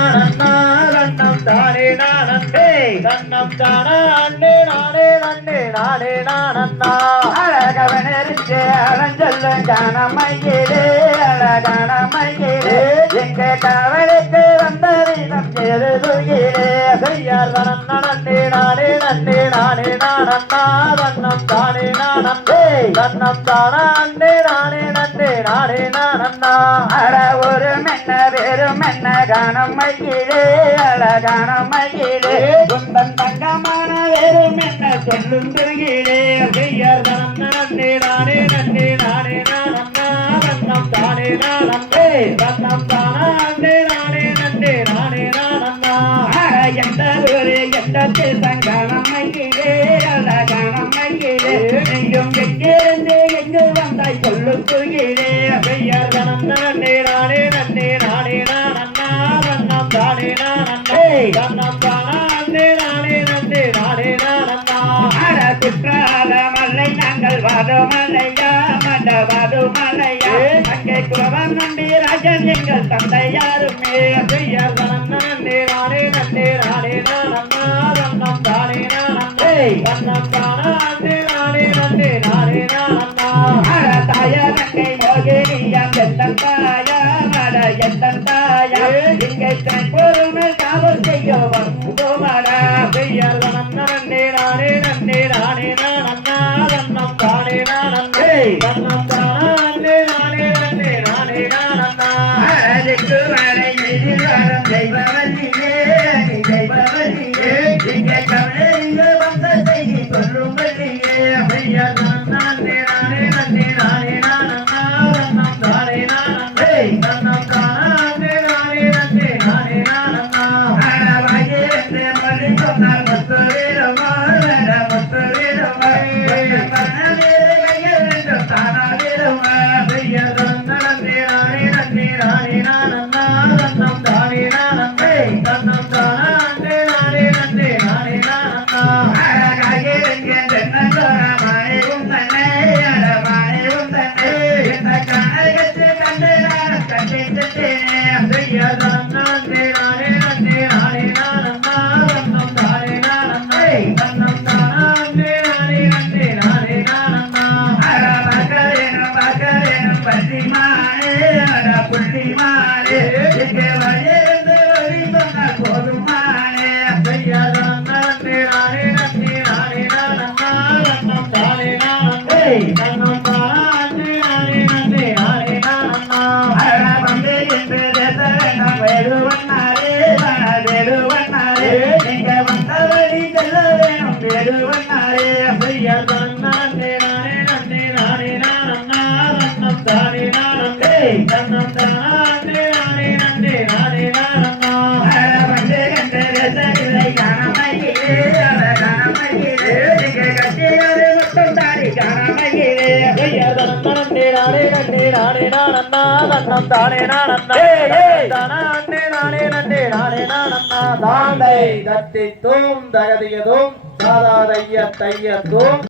நானண்ணா தன்னம் தானே நானே தன்னம் தானா அண்ணே நானே நன்னே நானே நானண்ணா அழகவனரிச்சு அலஞ்சொல்ல காணமையிலே அழகான மயிலே எங்க கவலைக்கு வந்த வீதம் எழுதுகிறே செய்யார் தனன்னா நன்னே நானே நன்னே நானே நானண்ணா தன்னம் தானே நானே தன்னம் தானா அண்ணே நானே நன்னே நானே நானண்ணா அட ஒரு மென்ன வெறும் மென்ன காணம் மயிலே அழகான மயிலே குந்தன் தங்கமான வெறும் மென்ன சொல்லும் துகிலே செய்யார் தனன்னா நன்னே நானே நன்னே நானே நானண்ணா தன்னம் தானே நானே தன்னம் தானா அண்ணே நானே நன்னே நானே நானண்ணா எந்த ஒரு எந்த சங்கானம் மயிலே அழகான மயிலே நீயும் எங்கிருந்து எங்கு வந்தாய் சொல்லும் துகிலே செய்யார் தனன்னா நன்னே நானே நன்னே நானே நானண்ணா தன்னம் தானே நானே தன்னம் தானா அண்ணே நானே நன்னே நானே நானண்ணா குற்றால மலை நாங்கள் வாதமலையா மண்டவாது மலையா அங்கே குலவன் நம்பி ராஜன் எங்கள் தந்தையாருமே செய்யார் தனன்னா நன்னே நானே நன்னே நானே நானண்ணா தன்னம் தானே நானே தன்னம் தானா அண்ணே நானே நன்னே நானே நானண்ணா தாயனங்கை மோகினியம் எத்தன் தாயா மட எத்தன் தாயா இங்கே பொறுமை காவல் செய்ய வந்துமாடா செய்யார் தனன்னா நன்னே நானே நன்னே நானே நானண்ணா தன்னம் தானே நானே தன்னம் தானா அண்ணே நானே நன்னே நானே நானண்ணா வரை மீது வரம் தெய்வவல்லியே நீ தெய்வவல்லியே இங்கே கவலை வந்த செய்தி சொல்லும் வல்லியே செய்யார் தனன்னா நன்னே நானே நன்னே நானே நானண்ணா தன்னம் தானே நானே தன்னம் தானா அண்ணே நானே நன்னே நானே நானண்ணா அழவாயிருந்து மொழி சொன்னால் முத்து வீரமா முத்து வீரமா கையில் ரெண்டும் தானா வீரமா செய்யார் தனன்னா நன்னே நானே நன்னே நானே நானண்ணா தன்னம் தானே நானே தன்னம் தானா அண்ணே நானே நன்னே நானே நானண்ணா அழகாயிருந்து தென்னந்தோரமாய் உந்தனை அழமாய் உந்தனை இந்த கனகத்து கண்டு நான் கண்டித்தேனே செய்யார் தனன்னா நன்னே நானே நன்னே நானே நானண்ணா தன்னம் தானே நானே தன்னம் தானா அண்ணே நானே நன்னே நானே நானண்ணா அழமகரேனும் மகரேனும் பத்திமானே அட புள்ளிமானே இங்கே வழியிருந்து வழி சொன்னால் போதுமானே செய்யார் தனன்னா நன்னே நானே நன்னே நானே நானண்ணா தன்னம் தானே நானே தன்னம் தானா அண்ணே நானே நன்னே நானே நானண்ணா அழ வந்து என்று தேசவேணும் வேடுவண்ணாரே வேடுவண்ணாரே நீங்க வந்த வழி செல்ல வேணும் வேடுவண்ணாரே செய்யார் தனன்னா நன்னே நானே நன்னே நானே நானண்ணா தன்னம் தானே நானே தன்னம் தானா அண்ணே நானே நன்னே நானே நானண்ணா அழ வந்து என்று தேசவில்லை காணமையிலே அழகான மயிலே நீங்க கட்டியாரு மட்டும் தாடி காணமையிலே செய்யார் தனன்னா நன்னே நானே நன்னே நானே நானண்ணா தன்னம் தானே நானண்ணா தானா அண்ணே நானே நன்னே நானே நானண்ணா தாண்டை தத்தி தூம் தகதியதும் தாதா தைய தையத்தும்